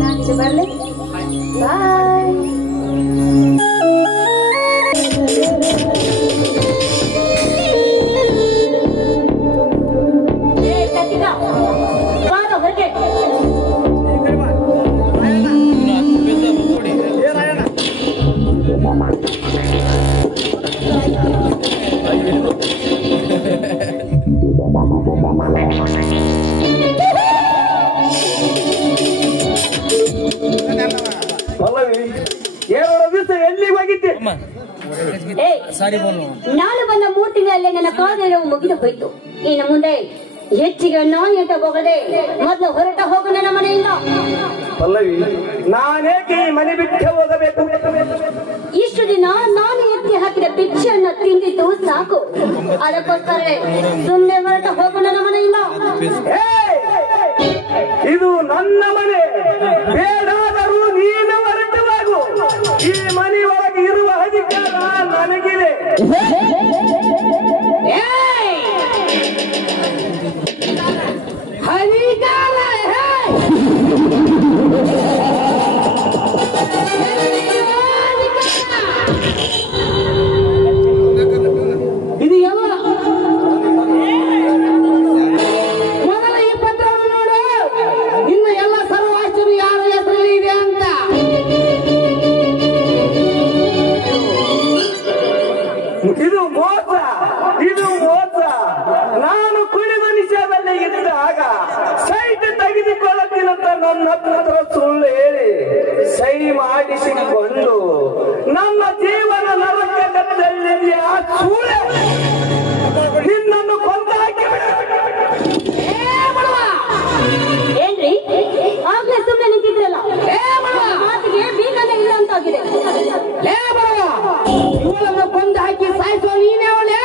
ನಾನು ಬರ್ಲೆ. ಬಾಯ್. ಹೊರಗೆ ಪಲ್ಲವಿ, 2 ದಿವಸ ಎಲ್ಲಿಗೆ ಹೋಗಿದ್ದೆ? ನಾನು ಬಂದ 3 ತಿಂಗಳಲ್ಲೇ ನನ್ನ ಕಾಲದೆರವು ಮುಗಿದು ಹೋಯ್ತು. ಇನ್ನು ಮುಂದೆ ಹೆಚ್ಚಿಗೆ ನಾಣ್ಯತ ಹೋಗದೆ ಮೊದಲು ಹೊರಟ ಹೋಗು ನನ್ನ ಮನೆಯಿಂದ. ಪಲ್ಲವಿ, ನಾನೇಕೆ ಈ ಮನೆ ಬಿಟ್ಟು ಹೋಗಬೇಕು? ಇಷ್ಟು ದಿನ ನಾನು ಎತ್ತಿ ಹಾಕಿದ ಭಿಕ್ಷೆಯನ್ನ ತಿಂದಿದ್ದು ಸಾಕು. ಅದಕ್ಕೋಸ್ಕರ ಸುಮ್ಮನೆ ಹೊರಟ ಹೋಗು ನನ್ನ ಮನೆಯಿಂದ. ಇದು ನನ್ನ ಮನೆ, ಬೇಡಾದರೂ ನೀನು ಹೊರಟು ಹೋಗು. ಈ ಮನೆಯೊಳಗೆ ಇರುವ ಅಧಿಕಾರ ನನಗಿದೆ. ಇದು ಯಾವ ಮೊದಲ ಈ ಪತ್ರವನ್ನು ನೋಡು, ಇನ್ನು ಎಲ್ಲ ಸರ್ವಾಚರು ಯಾರ ಹೆಸರಲ್ಲಿ ಇದೆ ಅಂತ. ಇದು ಮೋಸ, ಇದು ಮೋಸ. ನಾನು ಕುಡಿದ ನಿಷೇಧದಲ್ಲಿ ಇದ್ದಾಗ ಸೈಟ್ ತೆಗೆದುಕೊಳ್ಳುತ್ತೀನಂತ ನನ್ನ ಹತ್ರ ಸುಳ್ಳು ಹೇಳಿ ಸಹಿ ಮಾಡಿಸಿಕೊಂಡು ನನ್ನ ಜೀವನ ನರಕದಲ್ಲಿ ಆ ಸುಳ್ಳೆ ನಿನ್ನನ್ನು ಕೊಂದು ಹಾಕಿ. ಏನ್ರಿ ಆಗ್ಲೇ ಸುಮ್ಮನೆ ನಿಂತಿದ್ರಲ್ಲ, ಮಾತಿಗೆ ಬೀಗನೇ ಇಲ್ಲ ಅಂತಾಗಿದೆ. ಇವಳನ್ನು ಕೊಂದು ಹಾಕಿ ಸಾಯಿಸೋ ನೀನೇ ಅವಳೇ.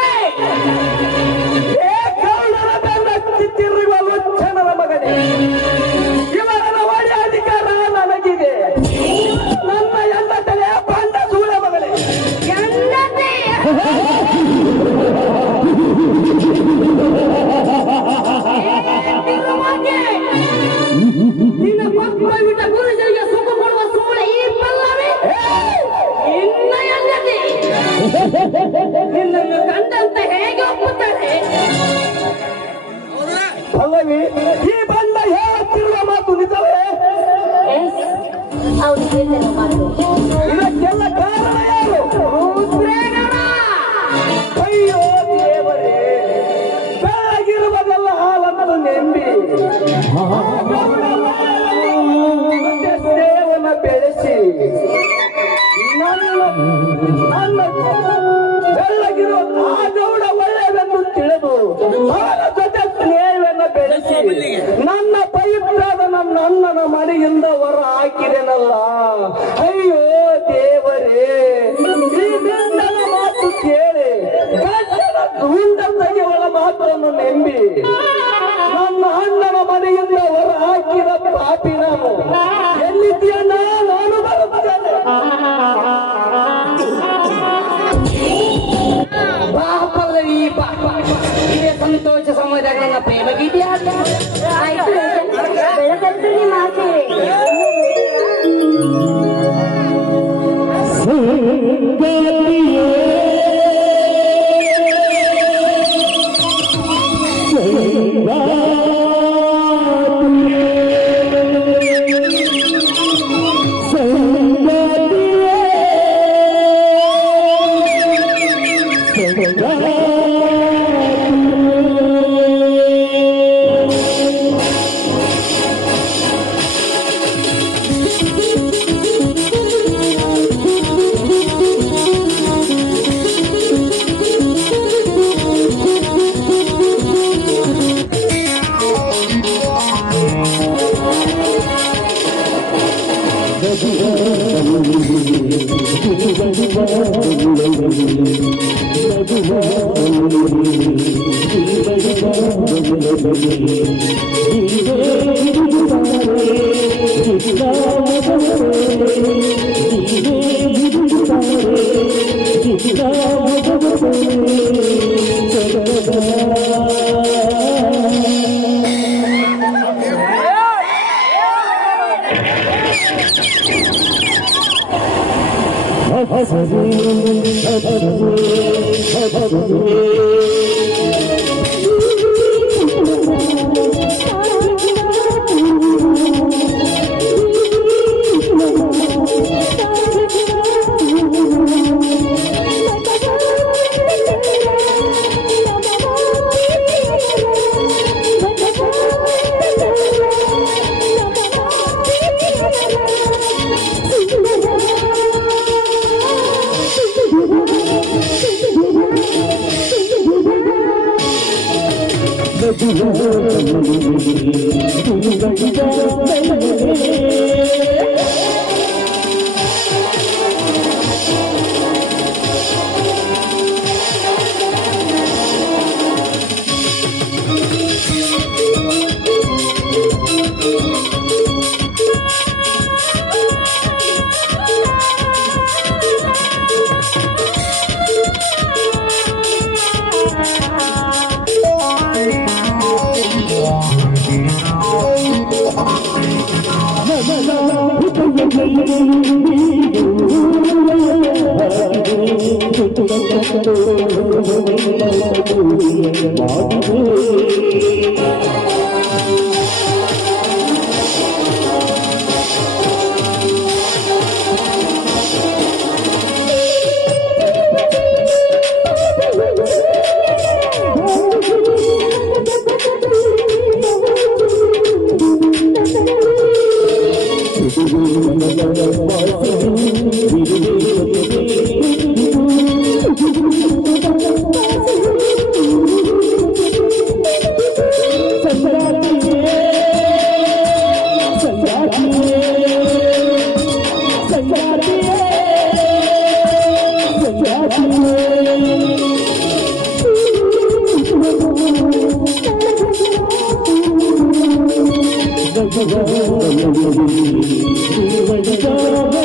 ಅವ್ರಿಗೆ ಮಾತು ಇದಕ್ಕೆಲ್ಲ ಕಾರಣ ಯಾರು? ಅಯ್ಯೋ ದೇವರೇ, ಬೆಳಗಿರುವುದೆಲ್ಲ ಹಾಲನ್ನು ನೆಂಬಿ ಮತ್ತೆ ಸೇವನ ಬೆಳೆಸಿ ನನ್ನ ಬೆಳ್ಳಗಿರೋ ಆ ಗೌಡ ಒಳ್ಳೆಯದನ್ನು ತಿಳಿದು ಅವನ ಜೊತೆ ಸ್ನೇಹವನ್ನು ಬೆಳೆಸಿ ನನ್ನ ಪವಿತ್ರದ ನನ್ನ ಅಣ್ಣನ ಮನೆಯಿಂದ ಹೊರ ಹಾಕಿದೆನಲ್ಲ. ಅಯ್ಯೋ ದೇವರೇ, ಈ ಗಂಡನ ಮಾತು ಕೇಳಿ ಗಂಡನ ದುಂಡ ತೆಗೆಯುವ ಮಾತನ್ನು ನೆಂಬಿ ನನ್ನ ಅಣ್ಣನ ಮನೆಯಿಂದ ಹೊರ ಹಾಕಿದ ಪಾಪಿ ನಾನು. ಎಲ್ಲಿದ್ದೀಯಣ್ಣ? ನಾನು ಬರುತ್ತೇನೆ. ಇದೇ ಸಂತೋಷ ಸಮಯದಾಗ ನನ್ನ ಪ್ರೇಮ ಗೀತೆ ಆಯ್ತು ಬೆಳಗಂತೂ ನಿಮ್ಮ ಆಸೆ Oh,